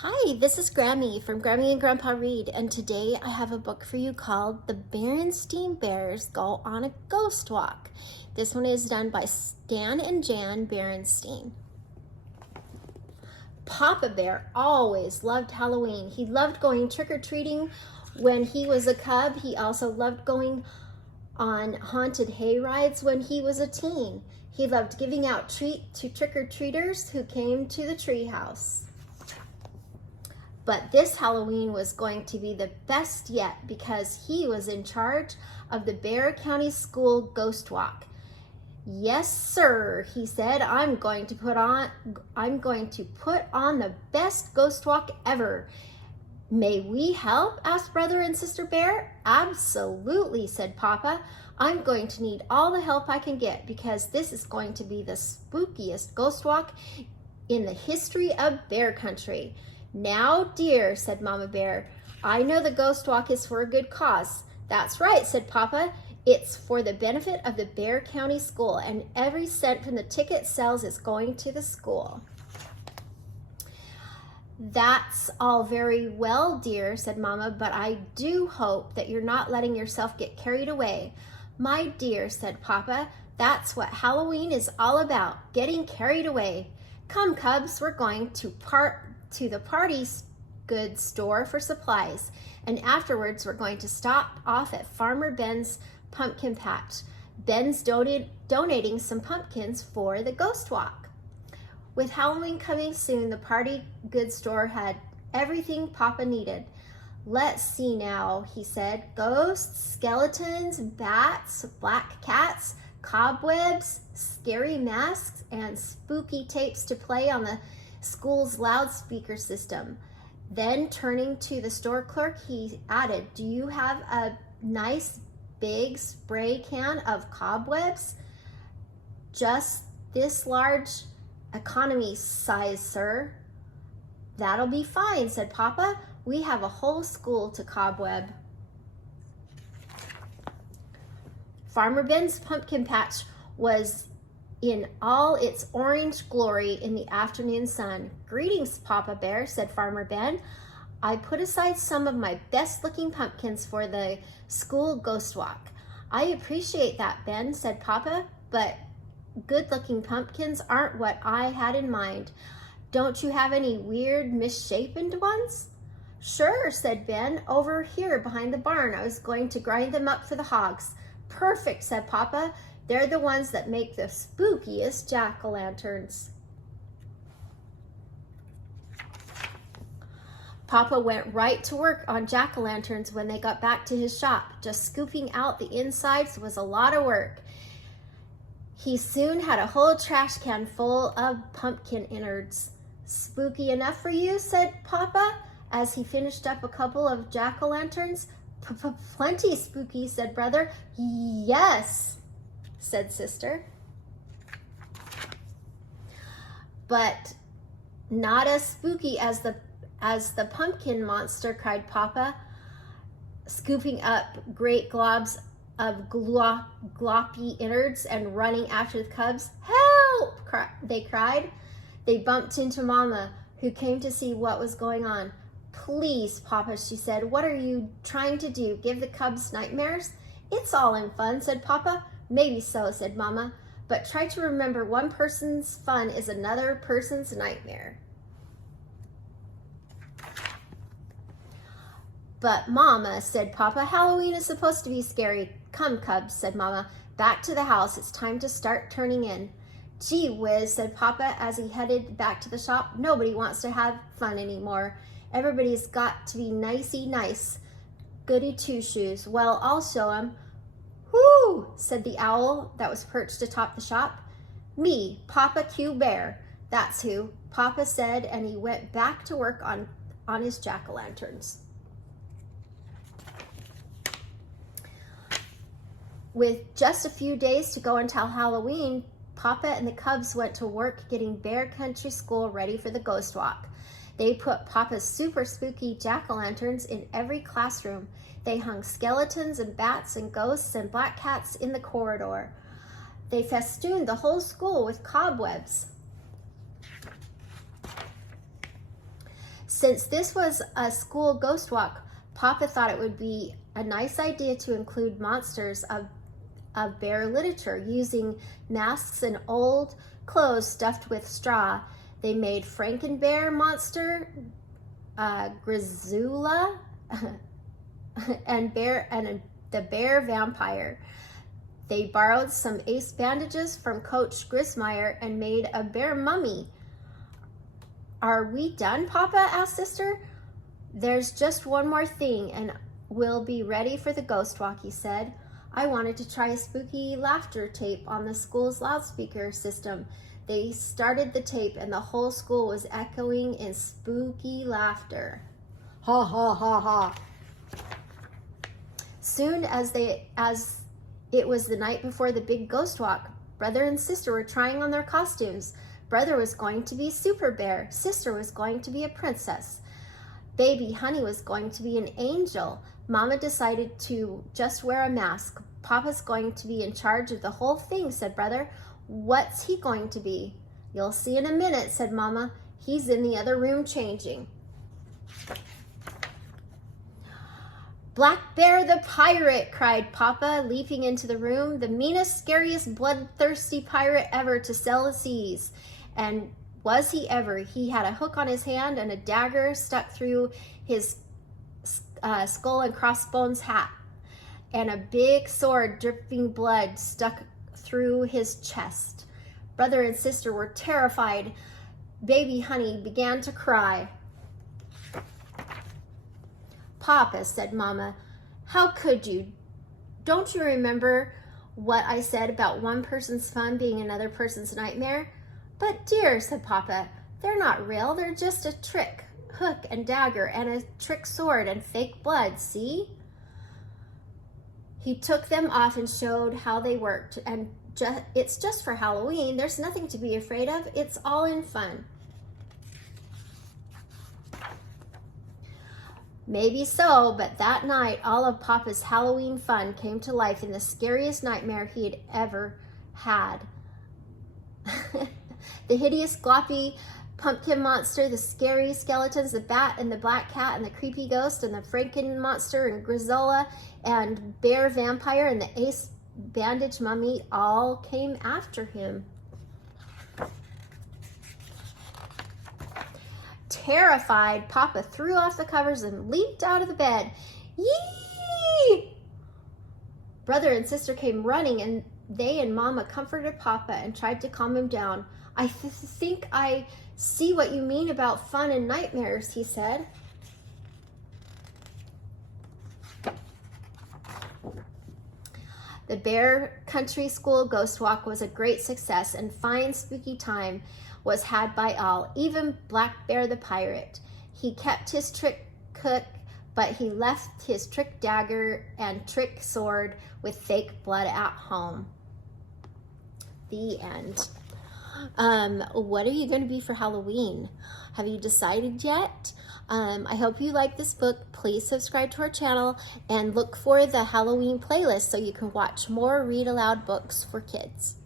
Hi, this is Grammy from Grammy and Grandpa Read, and today I have a book for you called The Berenstain Bears Go on a Ghost Walk. This one is done by Stan and Jan Berenstain. Papa Bear always loved Halloween. He loved going trick-or-treating when he was a cub. He also loved going on haunted hay rides when he was a teen. He loved giving out treat to trick-or-treaters who came to the treehouse. But this Halloween was going to be the best yet because he was in charge of the Bear County School Ghost Walk. Yes, sir, he said, I'm going to put on the best ghost walk ever. May we help? Asked Brother and Sister Bear. Absolutely, said Papa. I'm going to need all the help I can get because this is going to be the spookiest ghost walk in the history of Bear Country. Now, dear, said Mama Bear, I know the ghost walk is for a good cause. That's right, said Papa. It's for the benefit of the Bear County School, and every cent from the ticket sales is going to the school. That's all very well, dear, said Mama, but I do hope that you're not letting yourself get carried away. My dear, said Papa, that's what Halloween is all about, getting carried away. Come, Cubs, we're going to the party goods store for supplies, and afterwards we're going to stop off at Farmer Ben's pumpkin patch. Ben's donating some pumpkins for the ghost walk. With Halloween coming soon, the party goods store had everything Papa needed. Let's see now, he said. Ghosts, skeletons, bats, black cats, cobwebs, scary masks, and spooky tapes to play on the school's loudspeaker system. Then turning to the store clerk, he added, do you have a nice big spray can of cobwebs? Just this large economy size, sir. That'll be fine, said Papa. We have a whole school to cobweb. Farmer Ben's pumpkin patch was in all its orange glory in the afternoon sun. Greetings, Papa Bear, said Farmer Ben. I put aside some of my best looking pumpkins for the school ghost walk. I appreciate that, Ben, said Papa, but good looking pumpkins aren't what I had in mind. Don't you have any weird misshapen ones? Sure, said Ben, over here behind the barn. I was going to grind them up for the hogs. Perfect, said Papa. They're the ones that make the spookiest jack-o'-lanterns. Papa went right to work on jack-o'-lanterns when they got back to his shop. Just scooping out the insides was a lot of work. He soon had a whole trash can full of pumpkin innards. Spooky enough for you, said Papa, as he finished up a couple of jack-o'-lanterns. Plenty spooky, said Brother. Yes, said Sister. But not as spooky as the pumpkin monster, cried Papa, scooping up great globs of gloppy innards and running after the cubs. Help! They cried. They bumped into Mama, who came to see what was going on. Please, Papa, she said, what are you trying to do? Give the cubs nightmares? It's all in fun, said Papa. Maybe so, said Mama, but try to remember one person's fun is another person's nightmare. But Mama, said Papa, Halloween is supposed to be scary. Come, Cubs, said Mama, back to the house. It's time to start turning in. Gee whiz, said Papa as he headed back to the shop. Nobody wants to have fun anymore. Everybody's got to be nicey nice. Goody two-shoes. Well, I'll show 'em. Whoo, said the owl that was perched atop the shop. Me, Papa Q Bear. That's who, Papa said, and he went back to work on his jack-o'-lanterns. With just a few days to go until Halloween, Papa and the Cubs went to work getting Bear Country School ready for the ghost walk. They put Papa's super spooky jack-o'-lanterns in every classroom. They hung skeletons and bats and ghosts and black cats in the corridor. They festooned the whole school with cobwebs. Since this was a school ghost walk, Papa thought it would be a nice idea to include monsters of bear literature, using masks and old clothes stuffed with straw. They made Frankenbear monster, Grisula, and the bear vampire. They borrowed some ace bandages from Coach Grismeyer and made a bear mummy. Are we done, Papa? Asked Sister. There's just one more thing and we'll be ready for the ghost walk, he said. I wanted to try a spooky laughter tape on the school's loudspeaker system. They started the tape and the whole school was echoing in spooky laughter. Ha ha ha ha. Soon as it was the night before the big ghost walk, Brother and Sister were trying on their costumes. Brother was going to be Super Bear. Sister was going to be a princess. Baby Honey was going to be an angel. Mama decided to just wear a mask. Papa's going to be in charge of the whole thing, said Brother. What's he going to be? You'll see in a minute, said Mama. He's in the other room changing. Black Bear the pirate, cried Papa, leaping into the room. The meanest, scariest, bloodthirsty pirate ever to sail the seas. And was he ever? He had a hook on his hand and a dagger stuck through his skull and crossbones hat, and a big sword dripping blood stuck through his chest. Brother and Sister were terrified. Baby Honey began to cry. Papa, said Mama, how could you? Don't you remember what I said about one person's fun being another person's nightmare? But dear, said Papa, they're not real. They're just a trick. Hook and dagger and a trick sword and fake blood, see? He took them off and showed how they worked. And it's just for Halloween. There's nothing to be afraid of. It's all in fun. Maybe so, but that night, all of Papa's Halloween fun came to life in the scariest nightmare he had ever had. The hideous, gloppy pumpkin monster, the scary skeletons, the bat and the black cat and the creepy ghost and the Franken monster and Grizola and bear vampire and the ace bandage mummy all came after him. Terrified, Papa threw off the covers and leaped out of the bed. Yee! Brother and Sister came running, and they and Mama comforted Papa and tried to calm him down. I think I see what you mean about fun and nightmares, he said. The Bear Country School Ghost Walk was a great success, and fine spooky time was had by all, even Black Bear the pirate. He kept his trick hook, but he left his trick dagger and trick sword with fake blood at home. The end. What are you going to be for Halloween? Have you decided yet? I hope you like this book. Please subscribe to our channel and look for the Halloween playlist so you can watch more read aloud books for kids.